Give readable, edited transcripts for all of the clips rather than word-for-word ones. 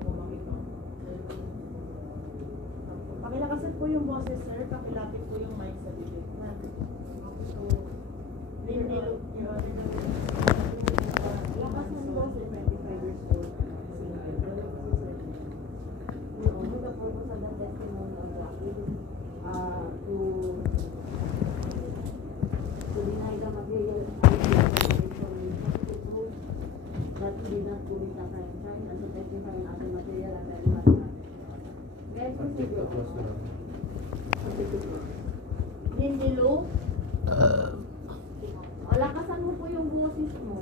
ko makita. Pakilakasan po yung boses, sir. Pakilapit po yung mic sa bibig. So, Lindilo. Lakasan po, sir. 25 years old. The purpose of the testimony of Jackie to deny the material to prove that he did not commit a crime charge and to testify on other material and relevant matters. Guys, Lindilo. lakasan mo po yung boses mo.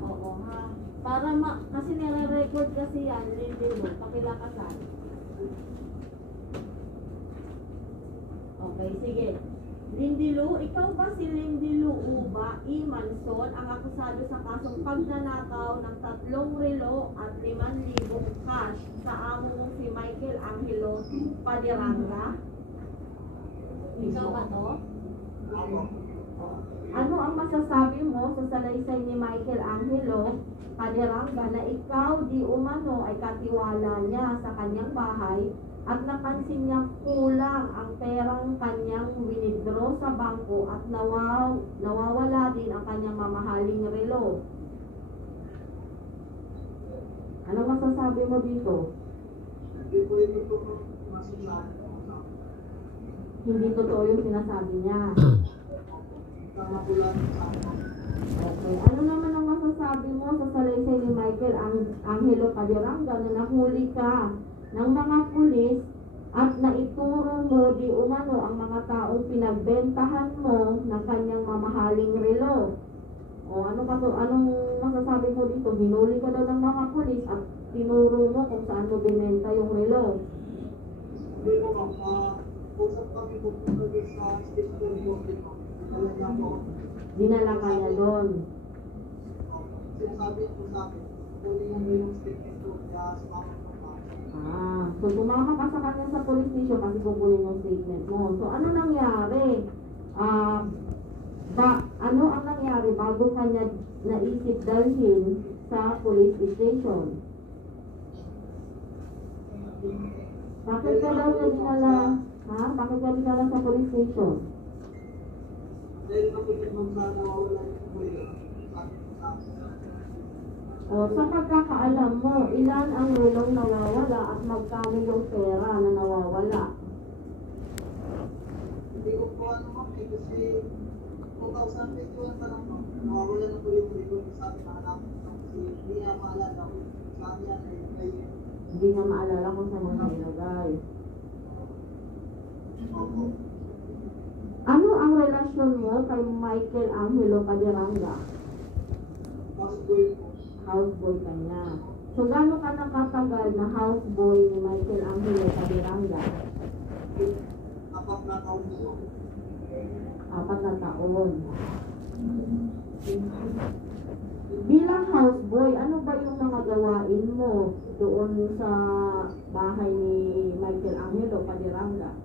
Oo, ha? Para kasi nire-record kasi yan, Lindilo, pakilakasan. Okay, sige. Lindilo, ikaw ba si Lindilo Uba E. Manson ang akusado sa kasong pagnanakaw ng 3 relo at 5,000 cash sa amo mong si Michael Angelo Padiranga? Ikaw ba to? Ano ang masasabi mo sa salaysay ni Michael Angelo Padiranga na ikaw di umano ay katiwala niya sa kanyang bahay at napansin niyang kulang ang perang kanyang winidraw sa bangko at nawawala din ang kanyang mamahaling relo? Ano masasabi mo dito? Hindi totoo yung sinasabi niya. Okay. Ano naman ang masasabi mo sa salaysay ni Michael Angelo Padiranga na nahuli ka ng mga pulis at naituro mo di umano ang mga taong pinagbentahan mo ng kanyang mamahaling relo? O anong masasabi mo dito? Hinuli ka daw ng mga pulis at tinuro mo kung saan mo binenta yung relo. Hindi ko usap kami po sa studio. Dinala ka niya doon. Sinasabi ko sa akin, kunin mo yung statement ko kaya sumama ko pa. So sumama ka sa kanya sa police station kasi kukunin yung statement mo. So ano nangyari? Ano ang nangyari bago kanya naisip dalhin sa police station? Bakit ka daw niya dinala? Bakit ka dinala sa police station? Dahil nakikita mo sa nawawala yung kuya. Sa pagkakaalam mo, ilan ang relong nawawala at magkano yung pera na nawawala? Hindi ko po kasi 2021 pa lang po. Nawawala na po yung relo sa akin na anak. Kasi hindi niya maalala ko. Sa akin yan ay Hindi niya maalala kung saan niya nilagay. Ano ang relasyon mo kay Michael Angelo Padiranga? Houseboy ka niya. So, gano'n ka nakatagal na houseboy ni Michael Angelo Padiranga? 4 na taon po. 4 na taon. Bilang houseboy, ano ba yung mga gawain mo doon sa bahay ni Michael Angelo Padiranga?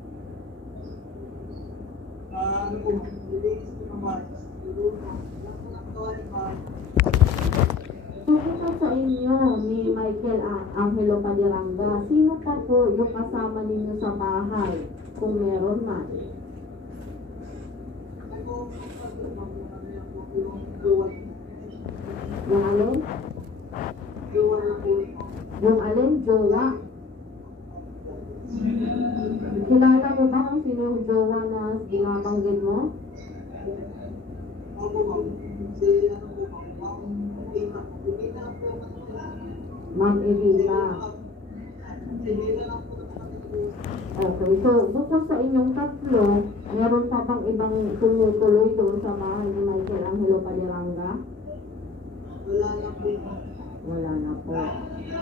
Ano po, nilinis ko naman. Tungkol sa inyo ni Michael Angelo Padiranga, sino pa po yung kasama ninyo sa bahay kung meron man? Yung alin? Yung alin? Jowa? Kilala mo ba kung sino yung jowa na binabanggit mo? Ma'am Evita. Okay, so bukod sa inyong tatlo, meron pa bang ibang tumutuloy doon sa bahay ni Michael Angelo Padiranga? Wala na po.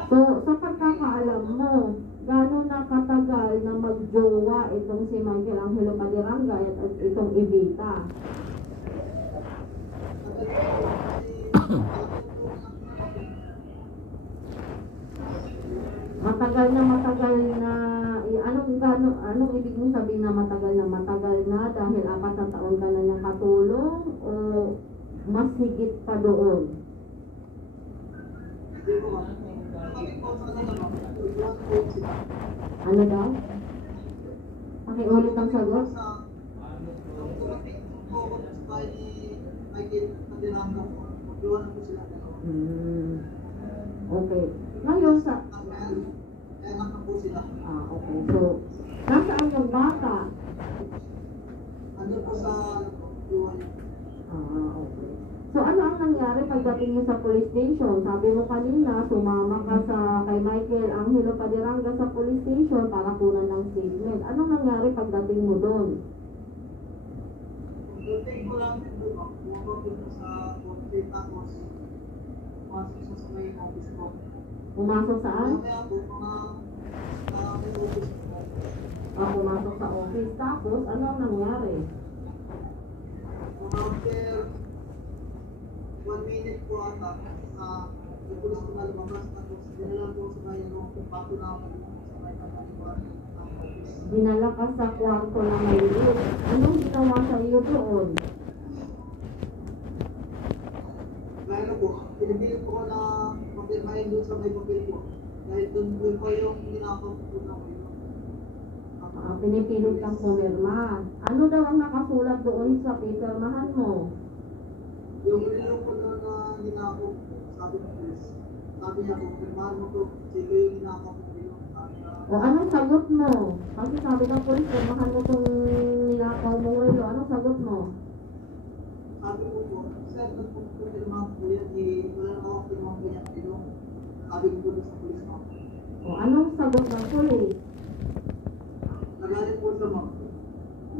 So, sa pagkakaalam mo, gano'n na katagal na magjowa itong si Michael Angelo Padiranga at itong Evita? Matagal na anong ibig mong sabihin na matagal na dahil 4 na taon ka na niyang katulong o mas higit pa doon? Hindi ko ma'am. Kami po sa kanila ma'am. Iwan po sila. Ano daw? Pakiulit ang sagot. Nung dumating po ako sa bahay ni Michael Madiranga po, magluwan na po sila. Okay. Ngayon sa... Kaya anak na po sila. Okay. So, nasaan yung bata? Ano po sa luwan. Okay. So, ano ang nangyari pagdating niyo sa police station? Sabi mo kanina, sumama ka kay Michael Angelo Padiranga sa police station para kunan ng statement. Anong nangyari pagdating mo doon? Pagdating ko lang din doon, bumabag ko sa kotse, tapos pumasok siya sa may office ko. Pumasok saan? Kaya po, mga may office ko. Pumasok sa office. Tapos, ano ang nangyari? After 1 minute po ata, yung pulis ko na lumabas, tapos dinala po sa bayan mo, bago na ako sa may pagkaliwan ng office. Dinala ka sa kwarto na may liit. Anong ginawa sa iyo doon? Kaya po, pinipilit ko na mapirmahin doon sa may papel ko. Dahil doon po yung ginagawa ko na ko yun. Pinipilit kang pumirma. Ano daw ang nakasulat doon sa pipirmahan mo? Yung nililong ko doon na ginagawa ko, sabi ng pulis. Sabi niya po, pirmahan mo to, sige yung ginagawa ko yun. O anong sagot mo? Kasi sabi ng pulis, pirmahan mo itong nilakaw mong relo. Anong sagot mo? Sabi ko po, sir, nagpupirmahan ko yan, wala na ako pirmahan ko yan relo. Sabi ko po doon sa pulis mo. O anong sagot ng pulis? Nagalit po sa mga.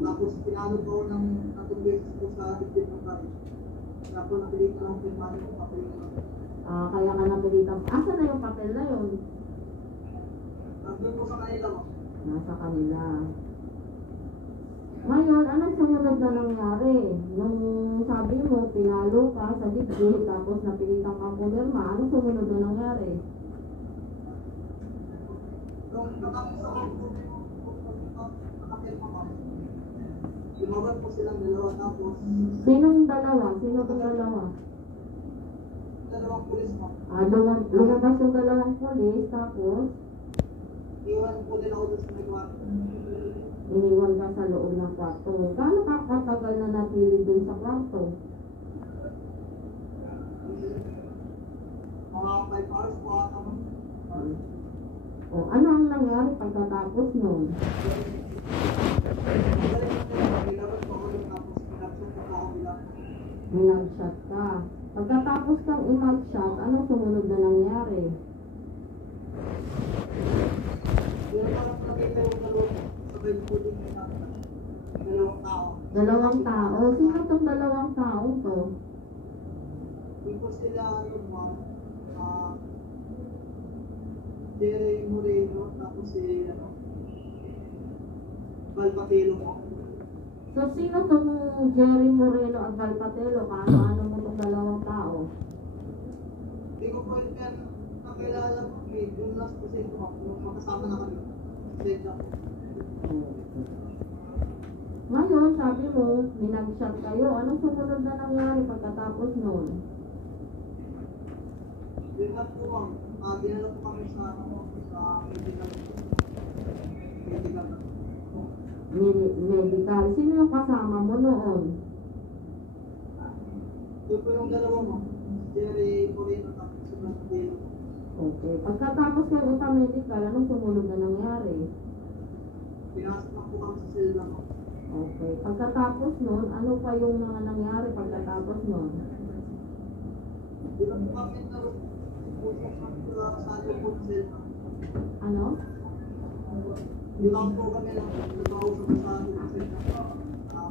Tapos pinalo po ako ng 3 beses po sa dibdib ng galit. Kaya po napilit na lang pirmahan ko papel ko. Kaya ka napilitan. Asa na yung papel na yun? Nandun po sa kanila mo. Nasa kanila. Ngayon, anong sumunod na nangyari? Nung sabi mo, pinalo ka sa dibdib, tapos napilitan kang pumirma, anong sumunod na nangyari? Nung natapos ako po, nakapirma ko. Lumabas po silang dalawa, tapos Sinong dalawa? Sino itong dalawa? dalawang pulis mo. Lumabas yung dalawang pulis, tapos Iwan po din ako doon sa may kwarto. iniwan ka sa loob ng kwarto. Gaano ka katagal na natili dun sa kwarto? Mga 5 hours po ata mo. O ano ang nangyari pagkatapos nun? Nilabas po ako doon, tapos pinagsak po ako bilang. Minag-shot ka. Pagkatapos kang imag-shot, anong sumunod na nangyari? Hindi ko lang nakita yung dalawa. Sabay po din yung dalawang tao. Dalawang tao? Sino itong dalawang tao to? Hindi po sila Jerry Moreno, tapos si Valpatelo mo. So sino itong Jerry Moreno at Valpatelo? Kaano-ano mo itong dalawang tao? Hindi ko po yan nakilala po. Yung last po sila ko, yung makasama na kami. Sila po. Ngayon, sabi mo, minag-shot kayo. Anong sumunod na nangyari pagkatapos nun? Yun lang po ma'am. Dinala po kami sa medical. Medical. Sino yung kasama mo noon? Yun po yung dalawa mo. Jerry Moreno, tapos si Valpatelo. Okay. Pagkatapos kayo sa medical, anong sumunod na nangyari? Pinasok na po kami sa sila mo. Okay. Pagkatapos nun, ano pa yung mga nangyari pagkatapos nun? Di lang po kami usap sa atin po sa sila. Ano? Di lang po kami nagkausap sa atin sa sila.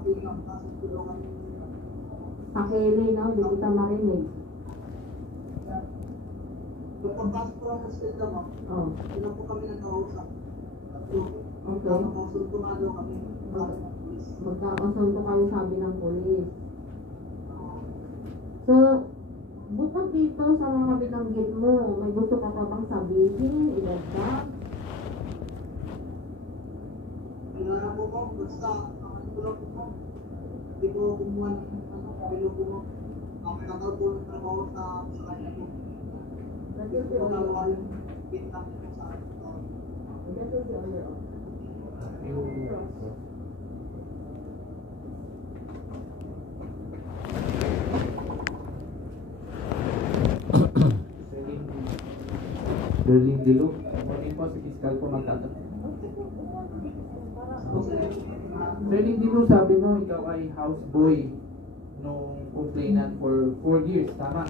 Bilang pasok po daw kami. Pakili, no? Hindi kita marinig. Nung pagpasok po ako sa sila mo, Oh. di lang po kami nagkausap. Okay. Nakakausap po nga daw kami. Magkakasunto kayo, sabi ng polis. So, bukod dito sa mga binanggit mo, may gusto ka pa bang sabihin? Ilagdag? Kailangan po ko, basta ang ko lang po, hindi ko kumuha ng pilo po mo. Ang pinatawag po ng trabaho sa kanya po. That will be on your Magkakawa own. yung bintang nito sa akin. That will be on your own. Berlin Dilo. Morning po, si Fiscal po magtatanong. Berlin Dilo, sabi mo, ikaw ay houseboy nung complainant for 4 years, tama?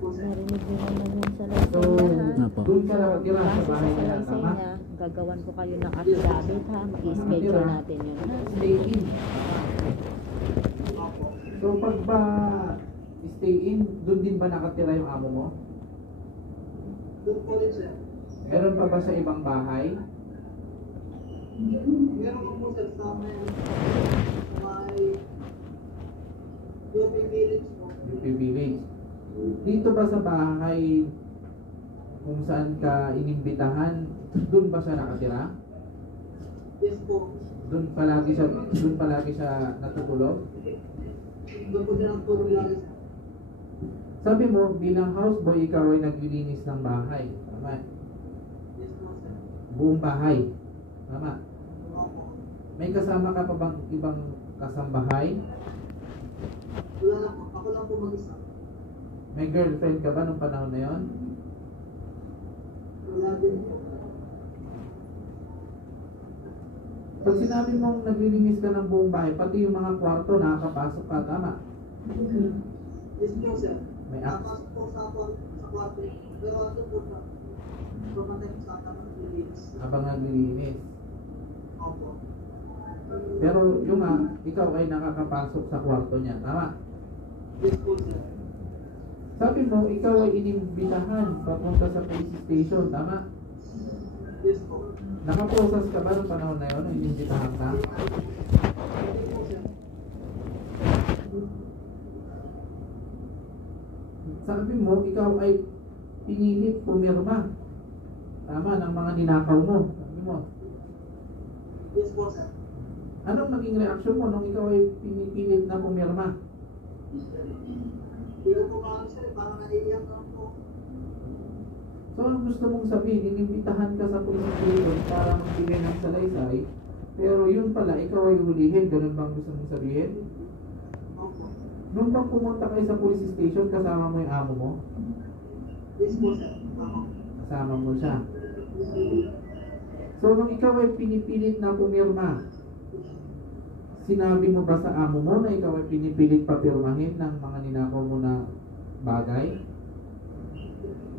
Narinig niyo naman yung So, salaysay niya, ha? Apo. doon ka nakatira sa Base sa bahay nila, salaysay tama? niya, gagawan ko kayo ng affidavit, ha? Mag-schedule natin yun, ha? Stay in. So, pag ba stay in, doon din ba nakatira yung amo mo? Doon po rin sir. Meron pa ba sa ibang bahay? Meron ko po sir sa may UP Village po. UP Village. Dito ba sa bahay kung saan ka inimbitahan, doon ba siya nakatira? Yes po. Doon palagi siya natutulog? Doon po siya nagtulog lagi sir. Sabi mo, bilang houseboy, ikaw ay naglilinis ng bahay. Tama? Yes po sir. Buong bahay. Tama? Opo. May kasama ka pa bang ibang kasambahay? Wala lang po. Ako lang po mag-isa. May girlfriend ka ba nung panahon na yon? Wala din po. Pag sinabi mong naglilinis ka ng buong bahay, pati yung mga kwarto, nakakapasok ka, tama? Yes po sir. May Tapos po sa kwarto. Pero ano po sa pumatay po sa akin ng nililinis. habang naglilinis. Opo. Pero yung ikaw ay nakakapasok sa kwarto niya, tama? Yes po sir. Sabi mo, ikaw ay inimbitahan papunta sa police station, tama? Yes po. Nakaprocess ka ba nung panahon na yun, inimbitahan ka? Yes po sir. Sabi mo, ikaw ay pinilit pumirma. Tama, ng mga ninakaw mo. Sabi mo, Yes po sir. anong naging reaksyon mo nung ikaw ay pinipilit na pumirma? Hindi ko po maalam sir. Parang naiiyak lang po. So, ang gusto mong sabihin, inimbitahan ka sa police station para magbigay ng salaysay, pero yun pala, ikaw ay hulihin. Ganun bang gusto mong sabihin? Opo. Nung bang pumunta kayo sa police station, kasama mo yung amo mo? Yes po sir. Tama. Kasama mo siya. So, nung ikaw ay pinipilit na pumirma, sinabi mo ba sa amo mo na ikaw ay pinipilit papirmahin ng mga ninakaw mo na bagay?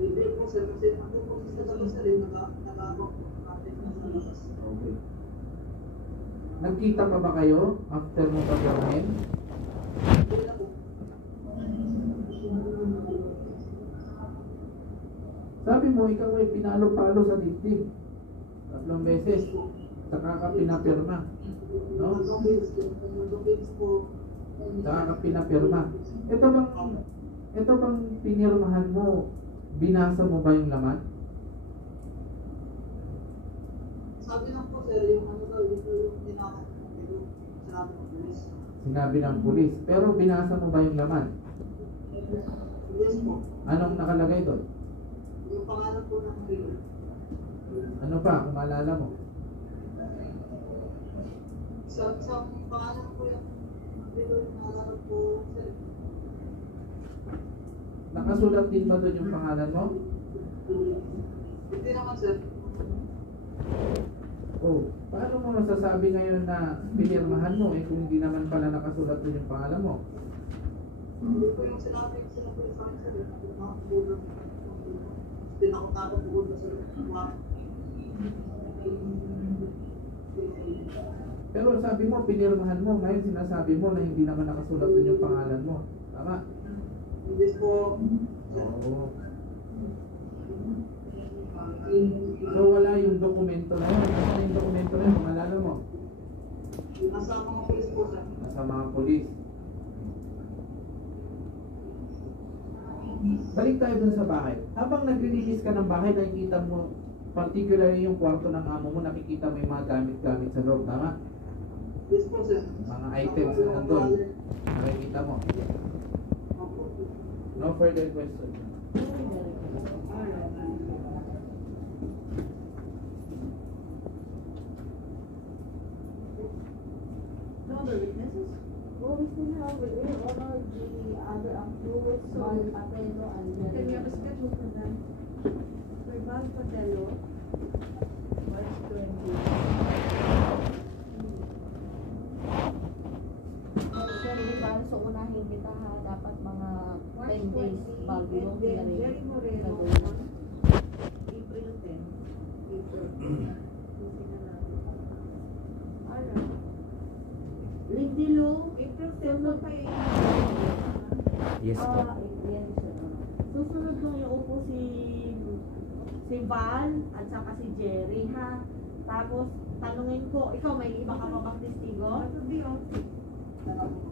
Hindi po sir. Kasi ako po sa labas sir. Nag-aabang po natin na sa labas. Okay. Nagkita pa ba kayo after mo papirmahin? Hindi na po. Sabi mo, ikaw ay pinalo-palo sa dibdib. 3 beses. Saka ka pinapirma. No? Nandong bilis po. Saka ka pinapirma. Ito bang pinirmahan mo, binasa mo ba yung laman? Sabi lang po sir. Yung ano daw. Yung tinakot. Yung sinabi ng pulis. Sinabi ng pulis. Pero binasa mo ba yung laman? Yes po. Anong nakalagay doon? Yung pangalan po ng killer. Ano pa, kung maalala mo? Sa pangalan po yung killer. Naalala po sir. Nakasulat din ba doon yung pangalan mo? Hindi naman sir. Oh, paano mo masasabi ngayon na pinirmahan mo kung hindi naman pala nakasulat doon yung pangalan mo? Hindi po yung sinabi sila po sa akin sir. Nakakabulong. Tinakot-takot po na sir. Pero sabi mo, pinirmahan mo, ngayon sinasabi mo na hindi naman nakasulat doon yung pangalan mo. Tama? Hindi po. Oo. So wala yung dokumento na yun. Nasaan yung dokumento na yun? Maalala mo? Nasa mga pulis po sir. Nasa mga polis. Balik tayo dun sa bahay. Habang naglilinis ka ng bahay, nakikita mo, particularly yung kwarto ng amo mo, nakikita mo yung mga gamit-gamit sa loob. Tama? Yes po sir. Mga items na nandun. Nakikita mo. No further question. No other witnesses? Oh, we still have honor the other accused, Val Patelo and Can we have a schedule for them? For Val Patelo, March 20. Sorry, parang sa unahin kita ha, dapat mga 10 days bago yung Jerry hearing. Moreno, Gagawin. April 10. April 10. Alright. Lindy Lou, April 10 na kayo. Yes po. Yan siya. Susunod nung iupo si Val at saka si Jerry ha. Tapos tanungin ko, ikaw may iba ka pa bang testigo?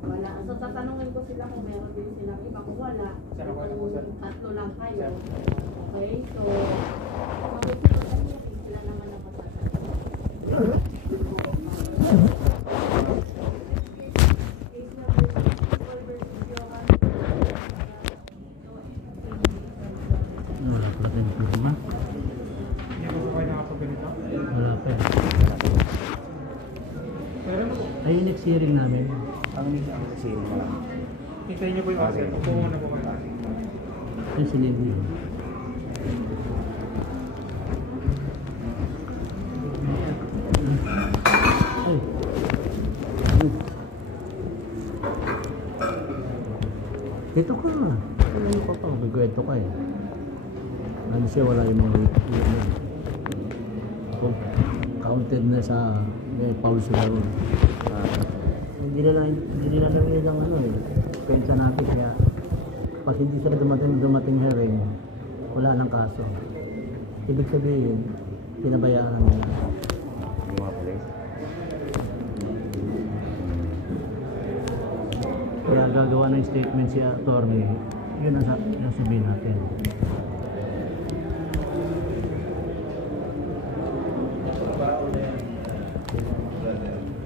Wala. So tatanungin ko sila kung meron din silang iba. Kung wala, tatlo lang kayo. Okay, so magusunod na niya, sila naman ang pasasagot. Wala pa rin pirma. Wala pa. Ay, yung next hearing namin. Ang nito ang kasi wala. Hintayin niyo po yung asset. Pupunta na po kayo. Ay, si Lindy. Ay. Dito ka. Wala yung papa. Bigwento ka eh. Ano siya, wala yung mga counted na sa may Paul Sigaro. Hindi nila narinig ang ano eh. Pensa natin kaya pag hindi sila dumating hearing, wala nang kaso. Ibig sabihin, pinabayaan nila. Yung mga police. Kaya gagawa ng statement si attorney, yun ang sabihin natin.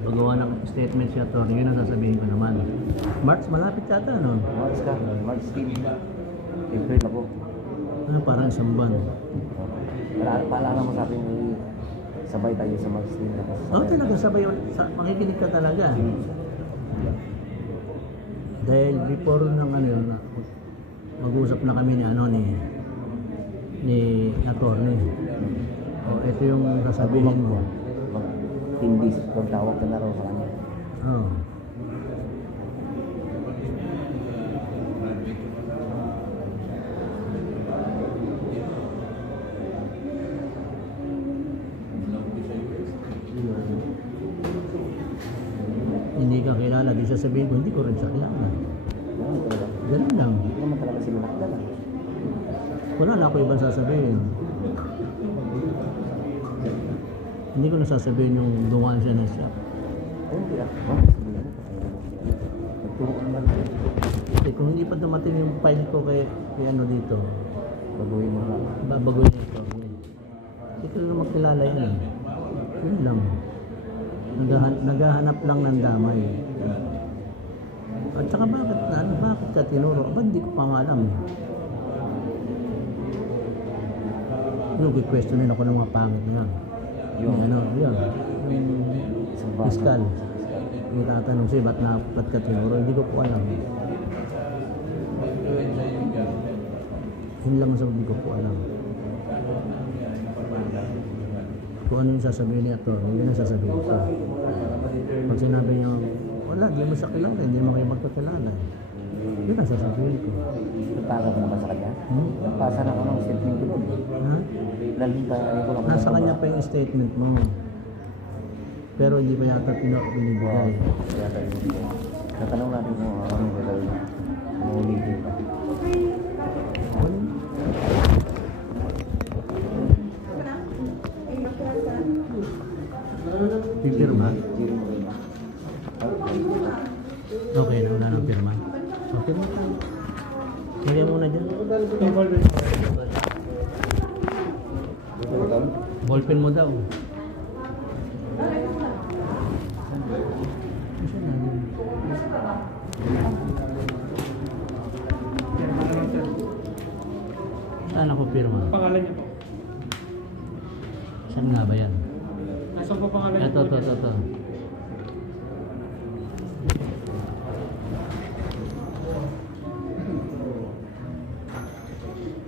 Gagawa ng statement si attorney, yun ang sasabihin ko naman. March, malapit yata, no? March ka. March 10. April ako. Ano, parang isang buwan. Paalala mo sa akin sabay tayo sa March 10. Tapos Oo, talaga, sabay, makikinig ka talaga. Dahil before ng ano yun, mag-usap na kami ni ano ni attorney. O, ito yung sasabihin mo. Hindi, magtawag ka na raw sa kanya. Oo. Hindi ka kilala, di sasabihin ko, hindi ko rin siya kilala. Ganun talaga. Ganun lang. Hindi naman talaga sila nakilala. Wala na ako ibang sasabihin. Hindi ko nasasabihin yung dumaan siya na siya. Ay, hindi ah. Sabihin mo. Nagturo ka naman. Kasi kung hindi pa dumating yung file ko kay ano dito, Baguhin mo lang. babaguhin ito. Hindi ko na makilala yan eh. Yun lang. Naghahanap lang ng damay. At saka bakit ka tinuro? Aba, hindi ko pa nga alam eh. Yung questionin ako ng mga pangit na yan. Yung ano, yun. Isang bata. Fiskal. Yung tatanong siya, ba't ka tinuro? Hindi ko po alam. Yun lang sa hindi ko po alam. Kung ano yung sasabihin ni Ator, yun ang sasabihin ko. Pag sinabi niya, wala, di mo siya kilala, hindi mo kayo magkakilala. Yun ang sasabihin ko. Nagpasa ko na ba sa kanya? Nagpasa na ako ng statement ko doon. Ha? Lalong pa, ano ko lang. Nasa kanya pa yung statement mo. Pero hindi pa yata binibigay. Kaya tayo binibigay. Tatanong natin kung ano yung gagawin. Ano ulitin pa. Pipirma? Jerry Moreno. Okay na, wala nang pirma. Okay mo tayo. Kaya muna dyan. Ballpen mo daw. Saan ako pirma? Pangalan niyo po. Saan nga ba yan? Nasaan po pangalan niyo? Ito.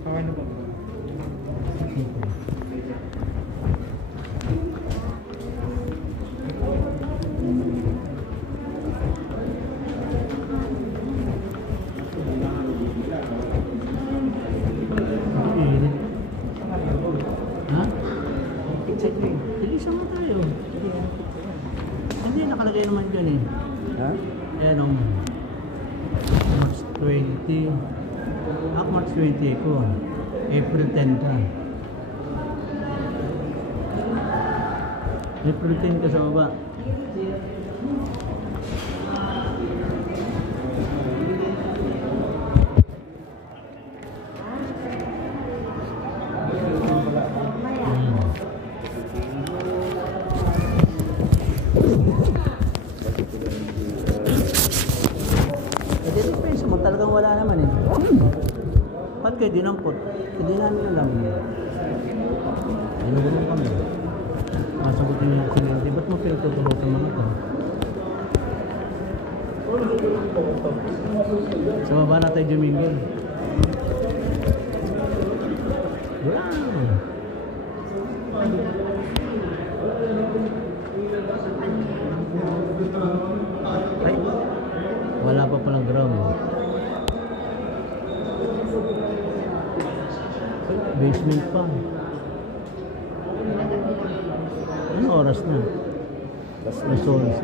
Okay na po. Ha? Sige, sama tayo. Hindi, nakalagay naman dyan eh. Ha? Ayan o. March 20. March 20 ko. April 10 ka. April 10 ka sa baba. Depensa mo, talagang wala naman eh. Ba't kayo dinampot? Hindi namin alam. Ano ba naman kami? Masagutin niyo ako hindi. Ba't mo pinagtutulutan mga ito? Sa baba na tayo jumingin. Wow! Ay, wala pa palang drum. Basement pa. Ano oras na? Alas 11.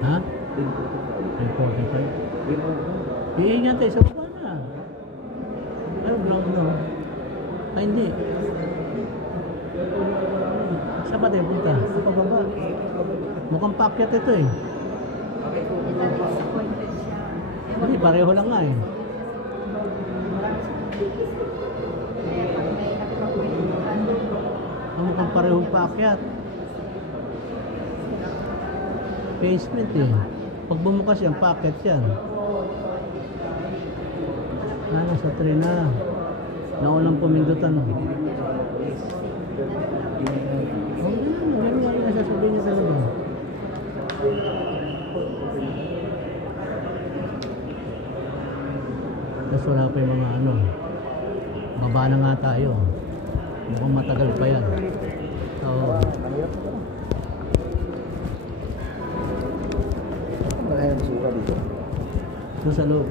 Ha? 3:45. Iingat tayo sa baba na. Ay, ground no. Ay, hindi. Saan ba tayo punta? Pababa. Mukhang packet ito eh. Hindi, pareho lang nga eh. Mukhang parehong packet. Basement eh. Pag bumukas yan, packet yan. Nasa 3 na. Naulang pumindutan. Ganun nga yung nasasabihin niya talaga. Tapos wala pa yung mga ano. Baba na nga tayo. Mukhang matagal pa yan. Oo. Ano yung suka dito? Doon sa loob.